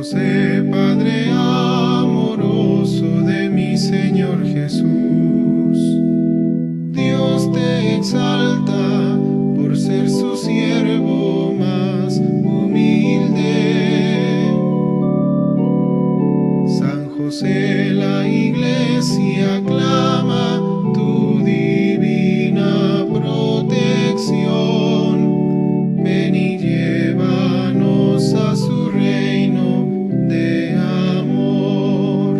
José, Padre amoroso de mi Señor Jesús, Dios te exalta por ser su siervo más humilde. San José, la Iglesia aclama tu divina protección. Ven y llévanos a su reino de amor.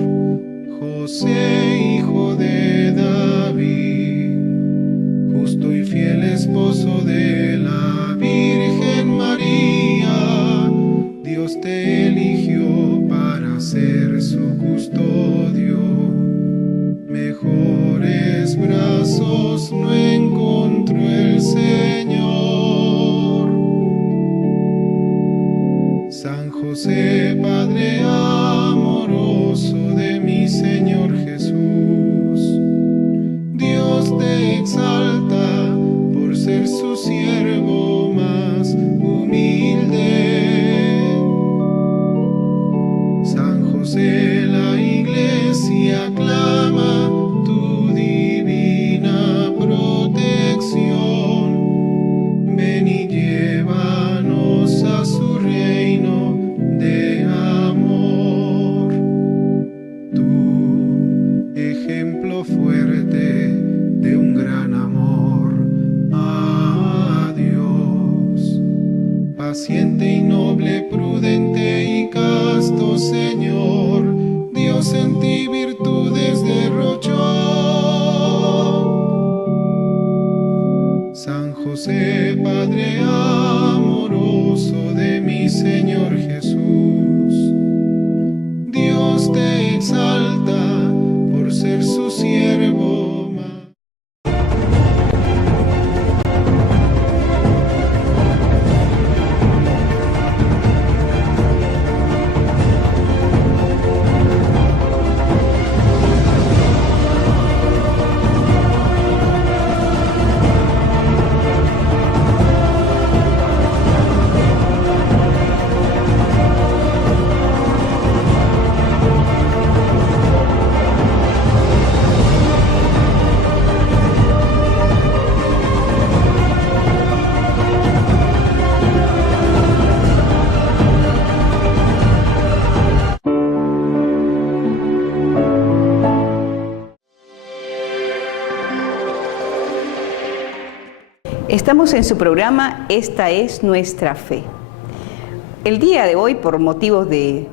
José, hijo de David, justo y fiel esposo de la Virgen María, Dios te eligió para ser su custodio. Mejores brazos no encontró el Señor. San José, Padre amoroso de mi Señor Jesús, Dios te exalta por ser su siervo más humilde. San José, la Iglesia aclama tu divina protección. Ven y llévanos a su reino de amor. Tu ejemplo fuerte de un gran amor a Dios, paciente y noble, prudente y casto Señor, Dios en ti virtudes derrochó. San José, Padre amoroso de mi Señor Jesús, Dios te exalta por ser su siervo más. Estamos en su programa Esta es nuestra fe. El día de hoy, por motivos de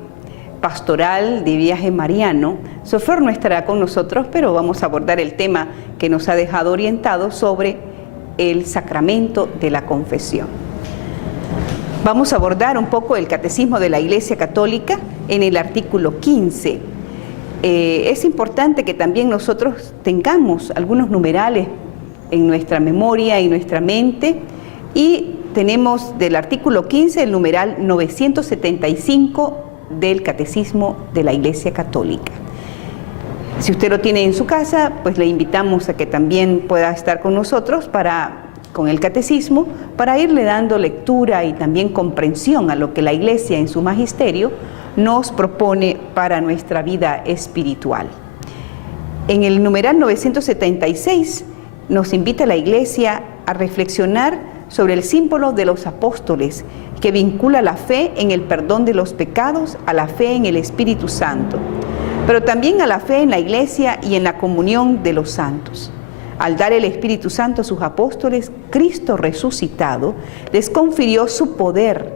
pastoral, de viaje mariano, Sofer no estará con nosotros, pero vamos a abordar el tema que nos ha dejado orientados sobre el sacramento de la confesión. Vamos a abordar un poco el catecismo de la Iglesia Católica en el artículo 15. Es importante que también nosotros tengamos algunos numerales en nuestra memoria y nuestra mente, y tenemos del artículo 15 el numeral 975 del Catecismo de la Iglesia Católica. Si usted lo tiene en su casa, pues le invitamos a que también pueda estar con nosotros con el Catecismo, para irle dando lectura y también comprensión a lo que la Iglesia en su magisterio nos propone para nuestra vida espiritual. En el numeral 976 nos invita la Iglesia a reflexionar sobre el símbolo de los apóstoles, que vincula la fe en el perdón de los pecados a la fe en el Espíritu Santo, pero también a la fe en la Iglesia y en la comunión de los santos. Al dar el Espíritu Santo a sus apóstoles, Cristo resucitado les confirió su poder,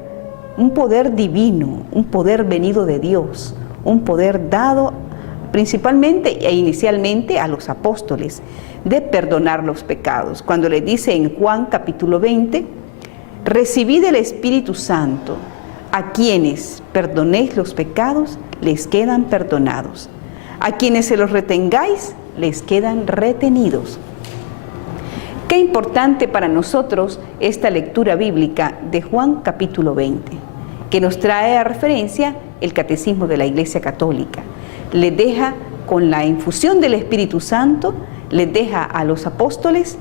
un poder divino, un poder venido de Dios, un poder dado principalmente e inicialmente a los apóstoles, de perdonar los pecados. Cuando le dice en Juan capítulo 20, recibid el Espíritu Santo, a quienes perdonéis los pecados, les quedan perdonados. A quienes se los retengáis, les quedan retenidos. Qué importante para nosotros esta lectura bíblica de Juan capítulo 20, que nos trae a referencia el Catecismo de la Iglesia Católica. Le deja con la infusión del Espíritu Santo, les deja a los apóstoles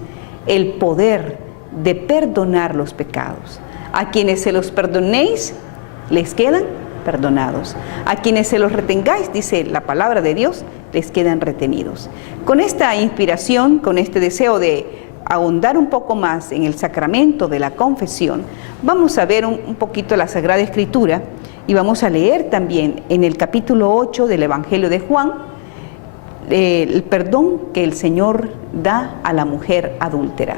el poder de perdonar los pecados. A quienes se los perdonéis, les quedan perdonados. A quienes se los retengáis, dice la palabra de Dios, les quedan retenidos. Con esta inspiración, con este deseo de ahondar un poco más en el sacramento de la confesión, vamos a ver un poquito la Sagrada Escritura y vamos a leer también en el capítulo 8 del Evangelio de Juan el perdón que el Señor da a la mujer adúltera.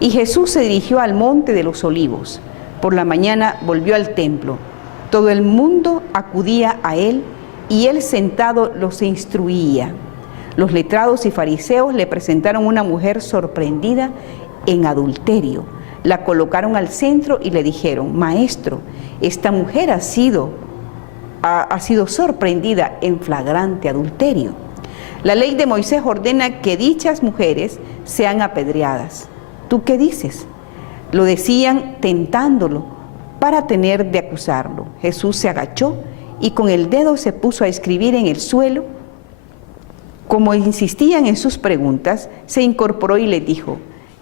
Y Jesús se dirigió al monte de los Olivos. Por la mañana volvió al templo. Todo el mundo acudía a él y él sentado los instruía. Los letrados y fariseos le presentaron una mujer sorprendida en adulterio. La colocaron al centro y le dijeron: Maestro, esta mujer ha sido sorprendida en flagrante adulterio. La ley de Moisés ordena que dichas mujeres sean apedreadas. ¿Tú qué dices? Lo decían tentándolo para tener de acusarlo. Jesús se agachó y con el dedo se puso a escribir en el suelo. Como insistían en sus preguntas, se incorporó y les dijo: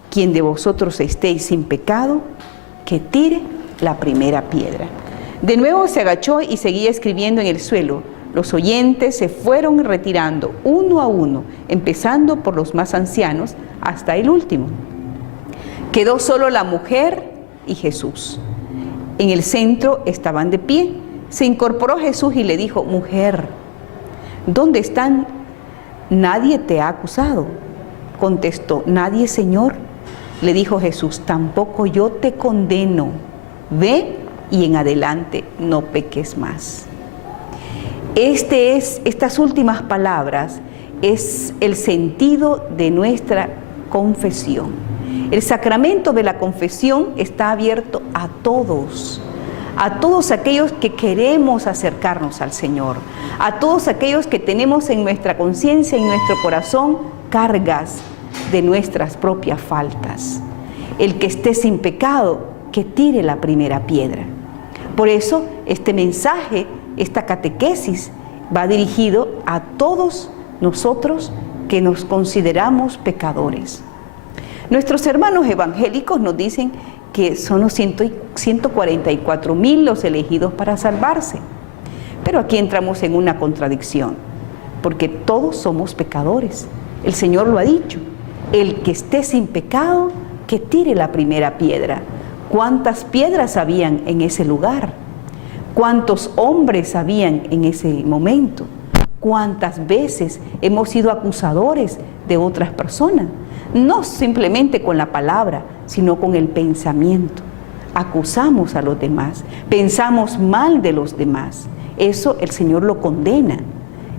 Quien de vosotros estéis sin pecado, que tire la primera piedra. De nuevo se agachó y seguía escribiendo en el suelo. Los oyentes se fueron retirando uno a uno, empezando por los más ancianos hasta el último. Quedó solo la mujer y Jesús. En el centro estaban de pie. Se incorporó Jesús y le dijo: Mujer, ¿dónde están? Nadie te ha acusado. Contestó: Nadie, Señor. Le dijo Jesús: Tampoco yo te condeno. Ve y en adelante no peques más. Estas últimas palabras es el sentido de nuestra confesión. El sacramento de la confesión está abierto a todos aquellos que queremos acercarnos al Señor, a todos aquellos que tenemos en nuestra conciencia, en nuestro corazón, cargas de nuestras propias faltas. El que esté sin pecado, que tire la primera piedra. Por eso, este mensaje, esta catequesis, va dirigido a todos nosotros que nos consideramos pecadores. Nuestros hermanos evangélicos nos dicen que son los 144,000 los elegidos para salvarse. Pero aquí entramos en una contradicción, porque todos somos pecadores. El Señor lo ha dicho: el que esté sin pecado, que tire la primera piedra. ¿Cuántas piedras habían en ese lugar? ¿Cuántos hombres habían en ese momento? ¿Cuántas veces hemos sido acusadores de otras personas? No simplemente con la palabra, sino con el pensamiento. Acusamos a los demás, pensamos mal de los demás. Eso el Señor lo condena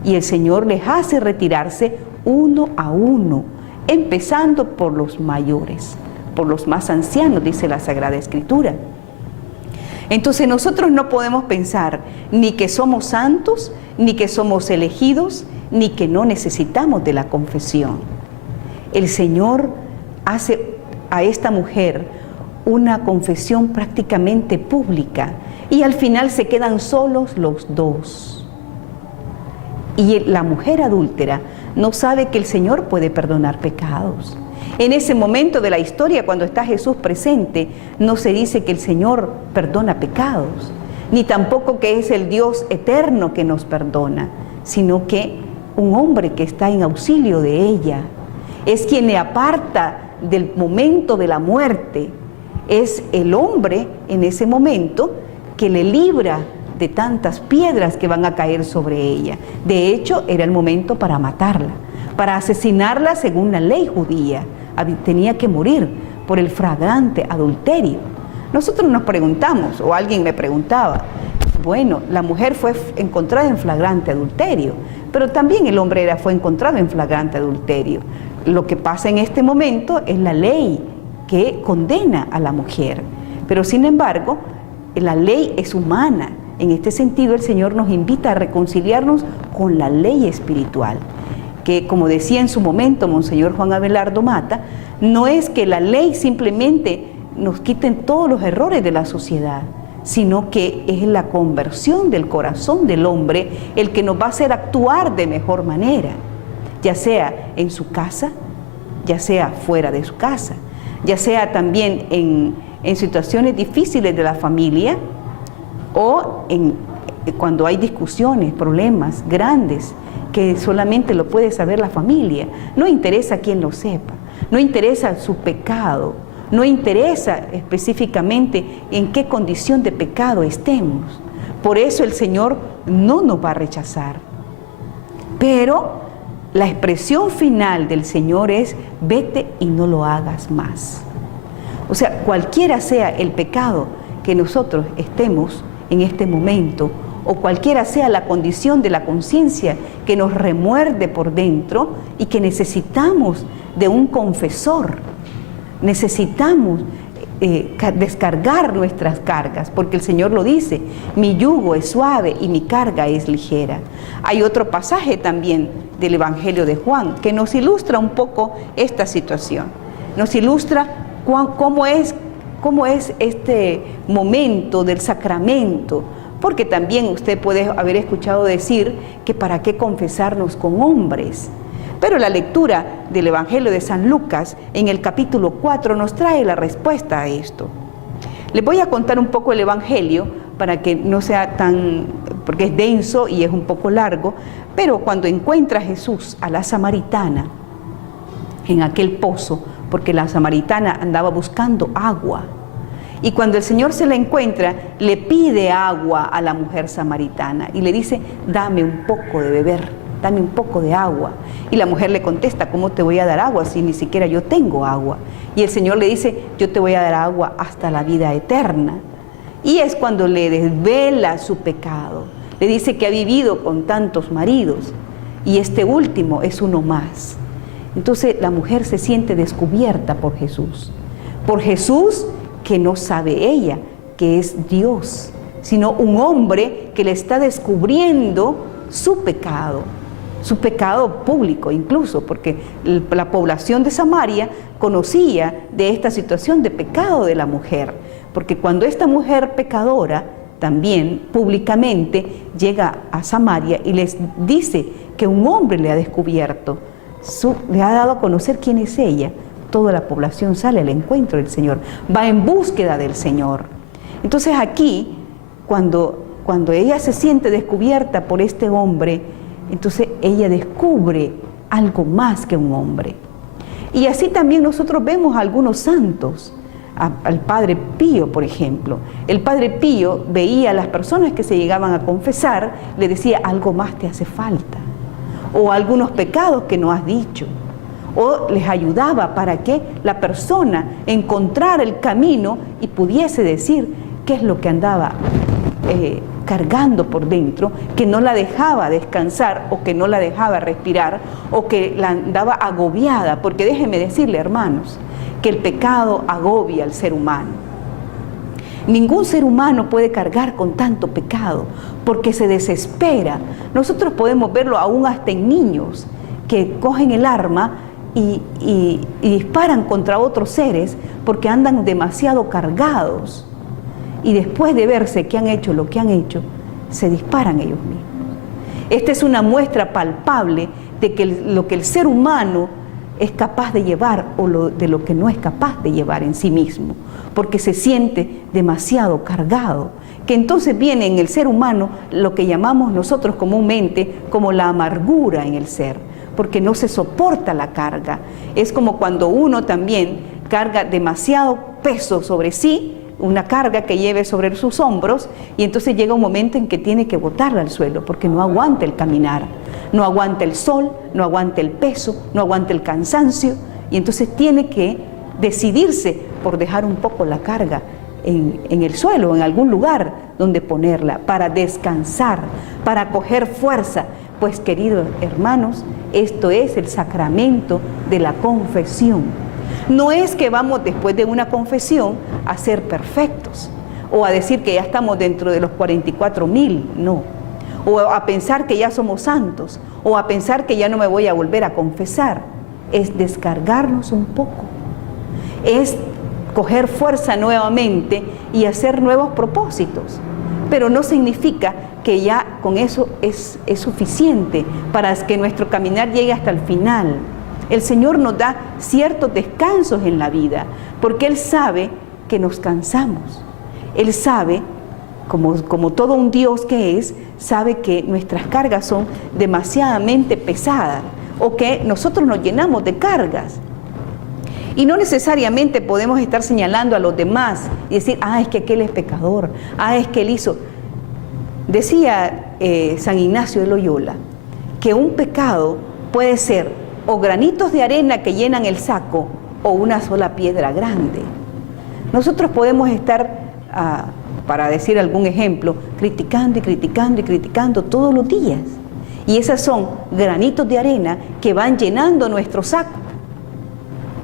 y el Señor les hace retirarse uno a uno, empezando por los mayores, por los más ancianos, dice la Sagrada Escritura. Entonces nosotros no podemos pensar ni que somos santos, ni que somos elegidos, ni que no necesitamos de la confesión. El Señor hace a esta mujer una confesión prácticamente pública y al final se quedan solos los dos. Y la mujer adúltera no sabe que el Señor puede perdonar pecados. En ese momento de la historia, cuando está Jesús presente, no se dice que el Señor perdona pecados, ni tampoco que es el Dios eterno que nos perdona, sino que un hombre que está en auxilio de ella es quien le aparta del momento de la muerte. Es el hombre en ese momento que le libra de tantas piedras que van a caer sobre ella. De hecho, era el momento para matarla, para asesinarla según la ley judía. Tenía que morir por el flagrante adulterio. Nosotros nos preguntamos, o alguien me preguntaba, bueno, la mujer fue encontrada en flagrante adulterio, pero también el hombre fue encontrado en flagrante adulterio. Lo que pasa en este momento es la ley que condena a la mujer, pero sin embargo, la ley es humana. En este sentido, el Señor nos invita a reconciliarnos con la ley espiritual, que, como decía en su momento Monseñor Juan Abelardo Mata, no es que la ley simplemente nos quite todos los errores de la sociedad, sino que es la conversión del corazón del hombre el que nos va a hacer actuar de mejor manera, ya sea en su casa, ya sea fuera de su casa, ya sea también en situaciones difíciles de la familia o en cuando hay discusiones, problemas grandes, que solamente lo puede saber la familia. No interesa quién lo sepa, no interesa su pecado, no interesa específicamente en qué condición de pecado estemos. Por eso el Señor no nos va a rechazar. Pero la expresión final del Señor es: vete y no lo hagas más. O sea, cualquiera sea el pecado que nosotros estemos en este momento, o cualquiera sea la condición de la conciencia que nos remuerde por dentro y que necesitamos de un confesor, necesitamos descargar nuestras cargas, porque el Señor lo dice: mi yugo es suave y mi carga es ligera. Hay otro pasaje también del Evangelio de Juan que nos ilustra un poco esta situación, nos ilustra cómo es este momento del sacramento, porque también usted puede haber escuchado decir que para qué confesarnos con hombres. Pero la lectura del Evangelio de San Lucas en el capítulo 4 nos trae la respuesta a esto. Les voy a contar un poco el Evangelio para que no sea porque es denso y es un poco largo, pero cuando encuentra Jesús a la samaritana en aquel pozo, porque la samaritana andaba buscando agua, y cuando el Señor se la encuentra, le pide agua a la mujer samaritana y le dice: dame un poco de beber, dame un poco de agua. Y la mujer le contesta: ¿cómo te voy a dar agua si ni siquiera yo tengo agua? Y el Señor le dice: yo te voy a dar agua hasta la vida eterna. Y es cuando le desvela su pecado. Le dice que ha vivido con tantos maridos y este último es uno más. Entonces la mujer se siente descubierta por Jesús que no sabe ella que es Dios, sino un hombre que le está descubriendo su pecado público incluso, porque la población de Samaria conocía de esta situación de pecado de la mujer, porque cuando esta mujer pecadora también públicamente llega a Samaria y les dice que un hombre le ha descubierto, le ha dado a conocer quién es ella, toda la población sale al encuentro del Señor, va en búsqueda del Señor. Entonces aquí, cuando ella se siente descubierta por este hombre, entonces ella descubre algo más que un hombre. Y así también nosotros vemos a algunos santos, al Padre Pío, por ejemplo. El Padre Pío veía a las personas que se llegaban a confesar, le decía: algo más te hace falta, o algunos pecados que no has dicho, o les ayudaba para que la persona encontrara el camino y pudiese decir qué es lo que andaba cargando por dentro, que no la dejaba descansar o que no la dejaba respirar o que la andaba agobiada, porque déjenme decirle, hermanos, que el pecado agobia al ser humano. Ningún ser humano puede cargar con tanto pecado porque se desespera. Nosotros podemos verlo aún hasta en niños que cogen el arma y disparan contra otros seres porque andan demasiado cargados, y después de verse que han hecho lo que han hecho, se disparan ellos mismos. Esta es una muestra palpable de que lo que el ser humano es capaz de llevar o de lo que no es capaz de llevar en sí mismo, porque se siente demasiado cargado, que entonces viene en el ser humano lo que llamamos nosotros comúnmente como la amargura en el ser, porque no se soporta la carga. Es como cuando uno también carga demasiado peso sobre sí, una carga que lleve sobre sus hombros, y entonces llega un momento en que tiene que botarla al suelo porque no aguanta el caminar, no aguanta el sol, no aguanta el peso, no aguanta el cansancio, y entonces tiene que decidirse por dejar un poco la carga en el suelo, en algún lugar donde ponerla, para descansar, para coger fuerza. Pues, queridos hermanos, esto es el sacramento de la confesión. No es que vamos después de una confesión a ser perfectos o a decir que ya estamos dentro de los 44,000, no. O a pensar que ya somos santos, o a pensar que ya no me voy a volver a confesar. Es descargarnos un poco, es coger fuerza nuevamente y hacer nuevos propósitos. Pero no significa que ya con eso es suficiente para que nuestro caminar llegue hasta el final. El Señor nos da ciertos descansos en la vida, porque Él sabe que nos cansamos. Él sabe como todo un Dios que es, sabe que nuestras cargas son demasiadamente pesadas o que nosotros nos llenamos de cargas. Y no necesariamente podemos estar señalando a los demás y decir, es que aquel es pecador, es que él hizo. Decía San Ignacio de Loyola que un pecado puede ser o granitos de arena que llenan el saco o una sola piedra grande. Nosotros podemos estar, para decir algún ejemplo, criticando y criticando y criticando todos los días. Y esas son granitos de arena que van llenando nuestro saco.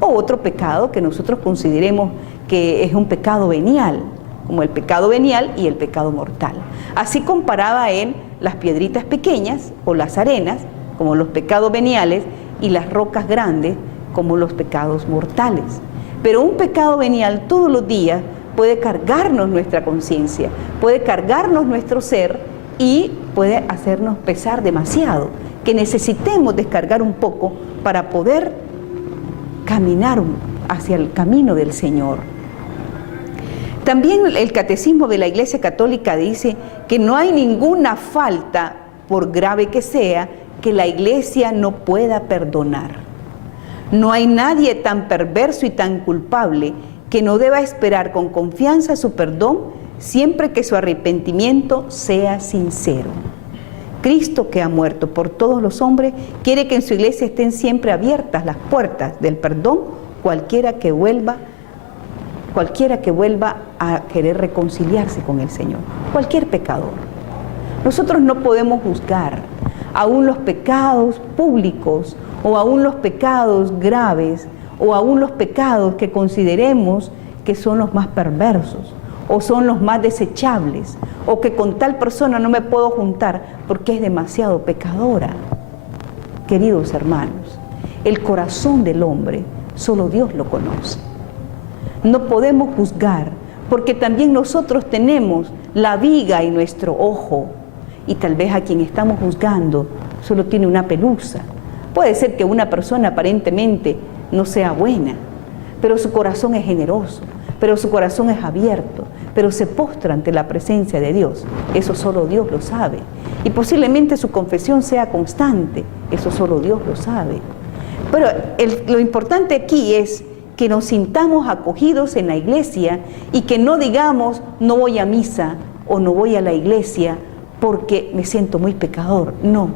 O otro pecado que nosotros consideremos que es un pecado venial, como el pecado venial y el pecado mortal. Así comparaba él las piedritas pequeñas o las arenas, como los pecados veniales, y las rocas grandes, como los pecados mortales. Pero un pecado venial todos los días puede cargarnos nuestra conciencia, puede cargarnos nuestro ser y puede hacernos pesar demasiado, que necesitemos descargar un poco para poder caminar hacia el camino del Señor. También el Catecismo de la Iglesia Católica dice que no hay ninguna falta, por grave que sea, que la Iglesia no pueda perdonar. No hay nadie tan perverso y tan culpable que no deba esperar con confianza su perdón siempre que su arrepentimiento sea sincero. Cristo, que ha muerto por todos los hombres, quiere que en su iglesia estén siempre abiertas las puertas del perdón, cualquiera que vuelva a querer reconciliarse con el Señor, cualquier pecador. Nosotros no podemos juzgar aún los pecados públicos o aún los pecados graves o aún los pecados que consideremos que son los más perversos o son los más desechables o que con tal persona no me puedo juntar porque es demasiado pecadora. Queridos hermanos, el corazón del hombre solo Dios lo conoce. No podemos juzgar porque también nosotros tenemos la viga en nuestro ojo y tal vez a quien estamos juzgando solo tiene una pelusa. Puede ser que una persona aparentemente no sea buena, pero su corazón es generoso, pero su corazón es abierto, pero se postra ante la presencia de Dios. Eso solo Dios lo sabe. Y posiblemente su confesión sea constante. Eso solo Dios lo sabe. Pero lo importante aquí es que nos sintamos acogidos en la iglesia y que no digamos no voy a misa o no voy a la iglesia porque me siento muy pecador. No.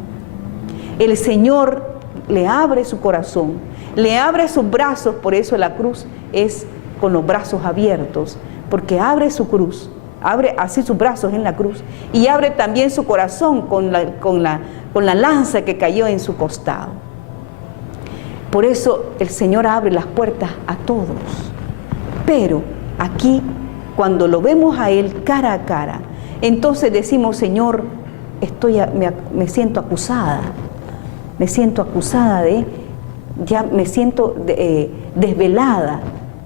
El Señor le abre su corazón, le abre sus brazos, por eso la cruz es con los brazos abiertos, porque abre su cruz, abre así sus brazos en la cruz y abre también su corazón con la lanza que cayó en su costado. Por eso el Señor abre las puertas a todos. Pero aquí, cuando lo vemos a Él cara a cara, entonces decimos, Señor, me siento acusada. Me siento acusada me siento desvelada.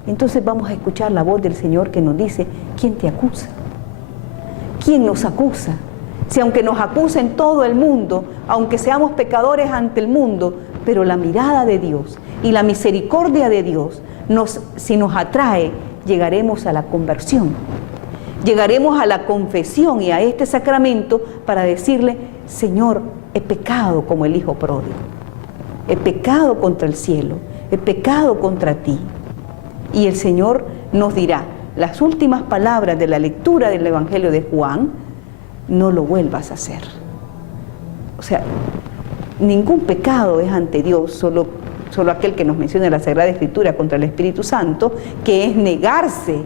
Entonces vamos a escuchar la voz del Señor que nos dice, ¿quién te acusa? ¿Quién nos acusa? Si aunque nos acusen todo el mundo, aunque seamos pecadores ante el mundo, pero la mirada de Dios y la misericordia de Dios, si nos atrae, llegaremos a la conversión. Llegaremos a la confesión y a este sacramento para decirle, Señor, he pecado como el hijo pródigo. He pecado contra el cielo, he pecado contra ti. Y el Señor nos dirá las últimas palabras de la lectura del Evangelio de Juan, no lo vuelvas a hacer. O sea, ningún pecado es ante Dios, solo aquel que nos menciona la Sagrada Escritura contra el Espíritu Santo, que es negarse.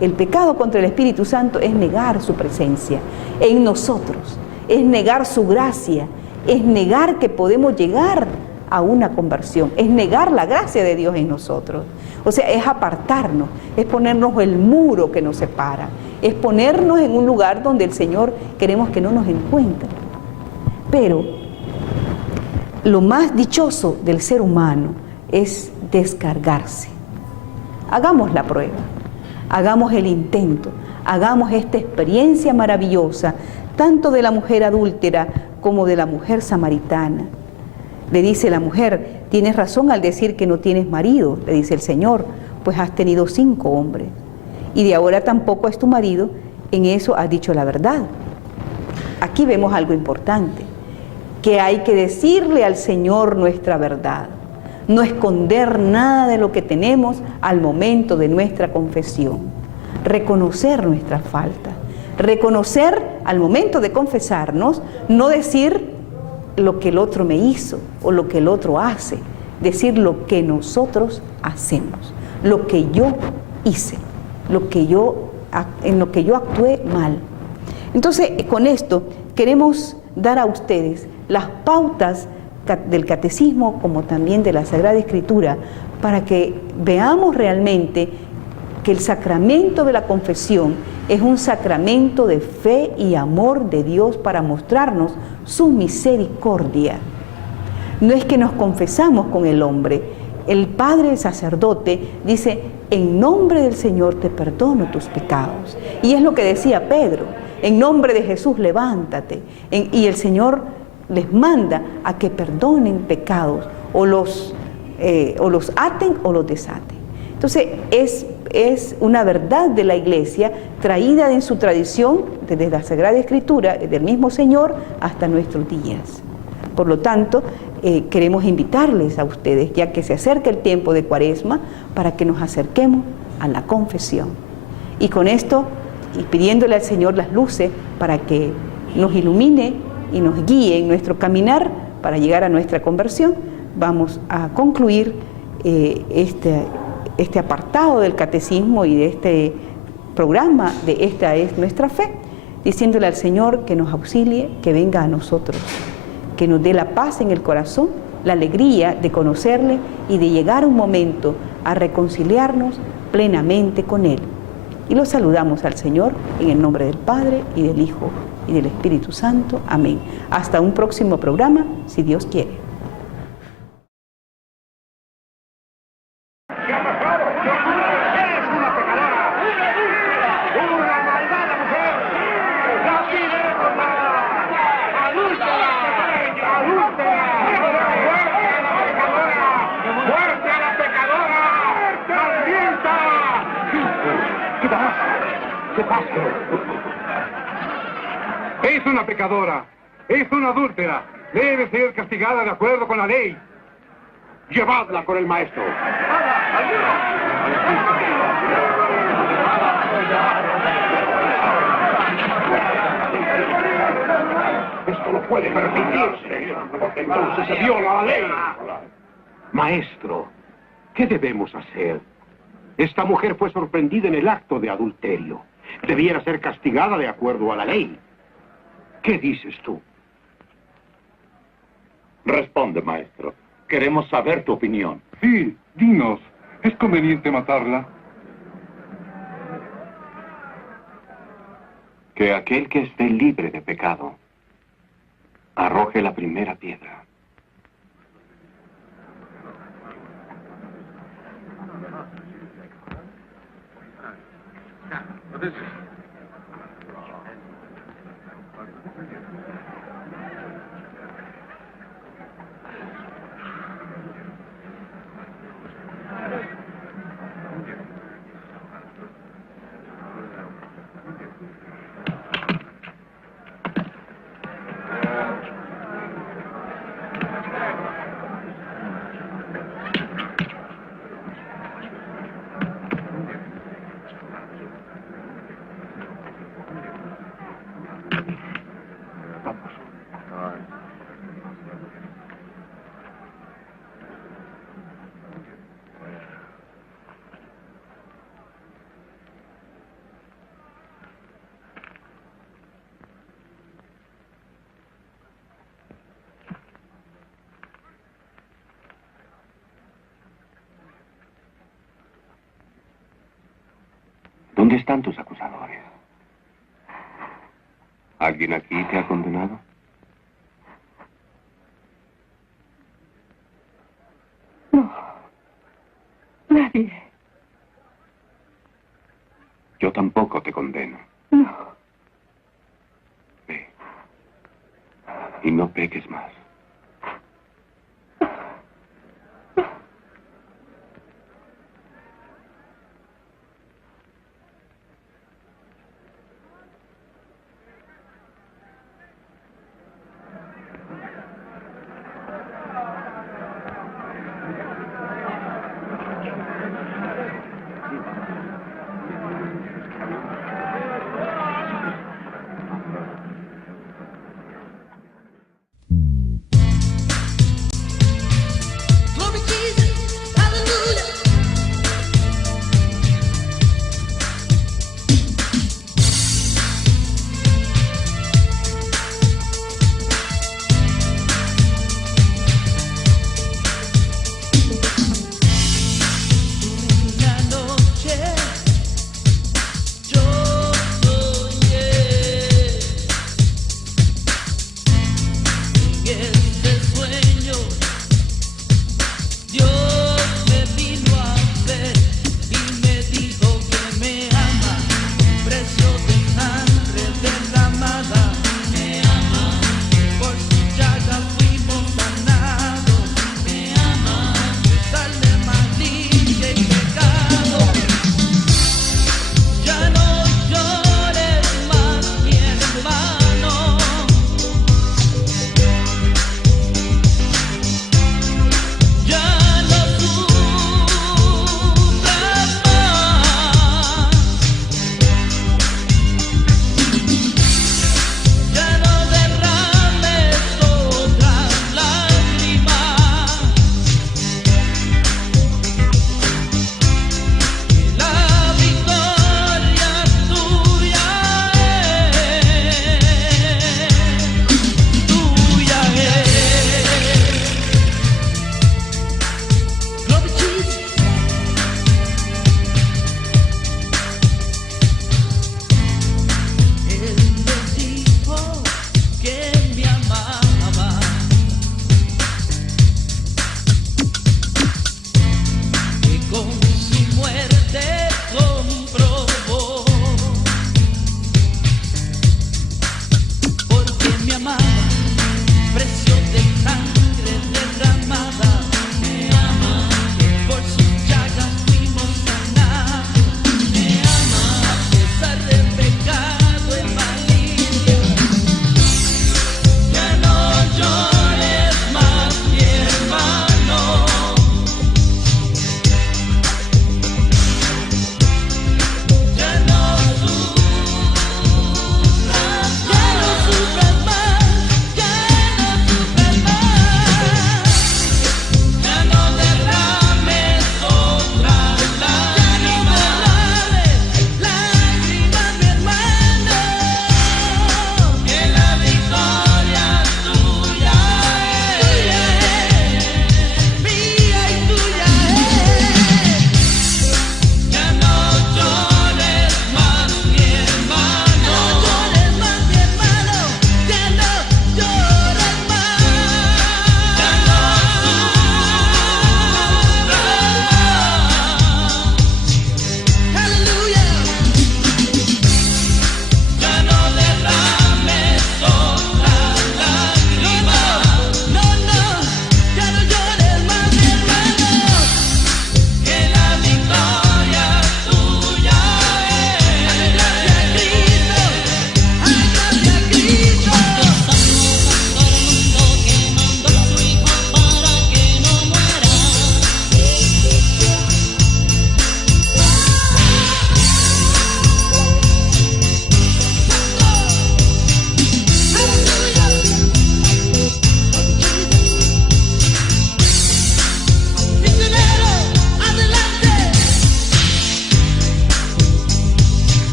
El pecado contra el Espíritu Santo es negar su presencia en nosotros, es negar su gracia, es negar que podemos llegar a una conversión, es negar la gracia de Dios en nosotros. O sea, es apartarnos, es ponernos el muro que nos separa, es ponernos en un lugar donde el Señor queremos que no nos encuentre. Pero lo más dichoso del ser humano es descargarse. Hagamos la prueba, hagamos el intento, hagamos esta experiencia maravillosa, tanto de la mujer adúltera como de la mujer samaritana. Le dice la mujer, tienes razón al decir que no tienes marido, le dice el Señor, pues has tenido 5 hombres, y de ahora tampoco es tu marido, en eso has dicho la verdad. Aquí vemos algo importante, que hay que decirle al Señor nuestra verdad, no esconder nada de lo que tenemos al momento de nuestra confesión, reconocer nuestras faltas, reconocer al momento de confesarnos, no decir lo que el otro me hizo o lo que el otro hace, decir lo que nosotros hacemos, lo que yo hice, en lo que yo actué mal. Entonces, con esto queremos dar a ustedes las pautas del catecismo como también de la Sagrada Escritura para que veamos realmente que el sacramento de la confesión es un sacramento de fe y amor de Dios para mostrarnos su misericordia. No es que nos confesamos con el hombre. El Padre, el sacerdote, dice, en nombre del Señor te perdono tus pecados. Y es lo que decía Pedro, en nombre de Jesús levántate. Y el Señor les manda a que perdonen pecados, o los aten o los desaten. Entonces, es una verdad de la Iglesia traída en su tradición desde la Sagrada Escritura, del mismo Señor, hasta nuestros días. Por lo tanto, queremos invitarles a ustedes, ya que se acerca el tiempo de Cuaresma, para que nos acerquemos a la confesión. Y con esto, y pidiéndole al Señor las luces para que nos ilumine y nos guíe en nuestro caminar para llegar a nuestra conversión, vamos a concluir este apartado del catecismo y de este programa de Esta es nuestra fe, diciéndole al Señor que nos auxilie, que venga a nosotros, que nos dé la paz en el corazón, la alegría de conocerle y de llegar un momento a reconciliarnos plenamente con Él. Y lo saludamos al Señor en el nombre del Padre y del Hijo y del Espíritu Santo. Amén. Hasta un próximo programa, si Dios quiere. Es una pecadora, es una adúltera, debe ser castigada de acuerdo con la ley. Llevadla con el maestro. Esto no puede permitirse, porque entonces se viola la ley. Maestro, ¿qué debemos hacer? Esta mujer fue sorprendida en el acto de adulterio. Debiera ser castigada de acuerdo a la ley. ¿Qué dices tú? Responde, maestro. Queremos saber tu opinión. Sí, dinos. ¿Es conveniente matarla? Que aquel que esté libre de pecado arroje la primera piedra. ¿Dónde están tus acusadores? ¿Alguien aquí te ha condenado? No. Nadie. Yo tampoco te condeno. No. Ve. Y no peques más.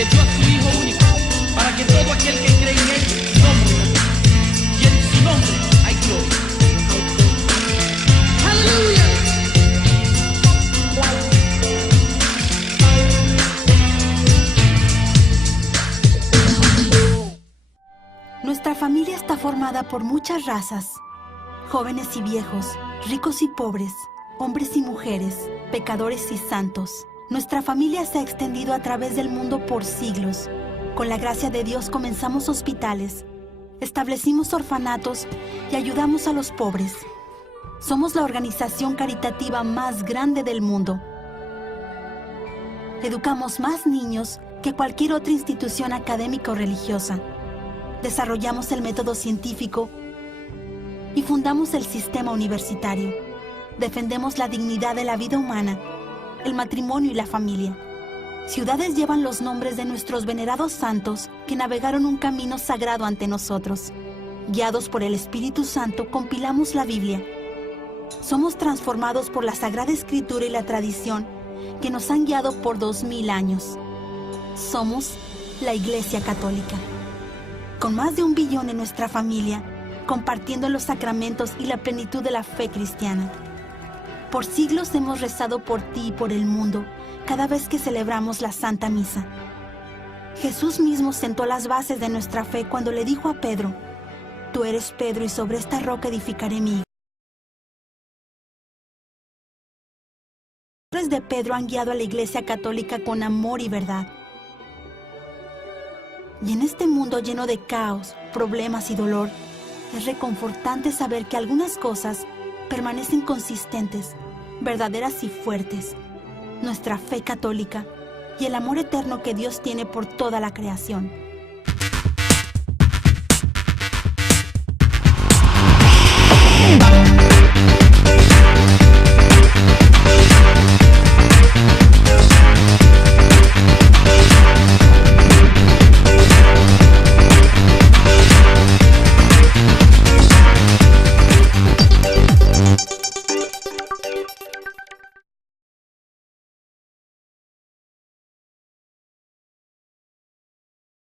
que dio a su Hijo único, para que todo aquel que cree en Él no muera, y en su nombre hay gloria. ¡Aleluya! Nuestra familia está formada por muchas razas, jóvenes y viejos, ricos y pobres, hombres y mujeres, pecadores y santos. Nuestra familia se ha extendido a través del mundo por siglos. Con la gracia de Dios comenzamos hospitales, establecimos orfanatos y ayudamos a los pobres. Somos la organización caritativa más grande del mundo. Educamos más niños que cualquier otra institución académica o religiosa. Desarrollamos el método científico y fundamos el sistema universitario. Defendemos la dignidad de la vida humana, el matrimonio y la familia. Ciudades llevan los nombres de nuestros venerados santos que navegaron un camino sagrado ante nosotros. Guiados por el Espíritu Santo, compilamos la Biblia. Somos transformados por la Sagrada Escritura y la tradición que nos han guiado por 2000 años. Somos la Iglesia Católica. Con más de 1 billón en nuestra familia, compartiendo los sacramentos y la plenitud de la fe cristiana. Por siglos hemos rezado por ti y por el mundo, cada vez que celebramos la Santa Misa. Jesús mismo sentó las bases de nuestra fe cuando le dijo a Pedro: tú eres Pedro y sobre esta roca edificaré mi iglesia. Los padres de Pedro han guiado a la Iglesia Católica con amor y verdad. Y en este mundo lleno de caos, problemas y dolor, es reconfortante saber que algunas cosas permanecen consistentes, verdaderas y fuertes. Nuestra fe católica y el amor eterno que Dios tiene por toda la creación.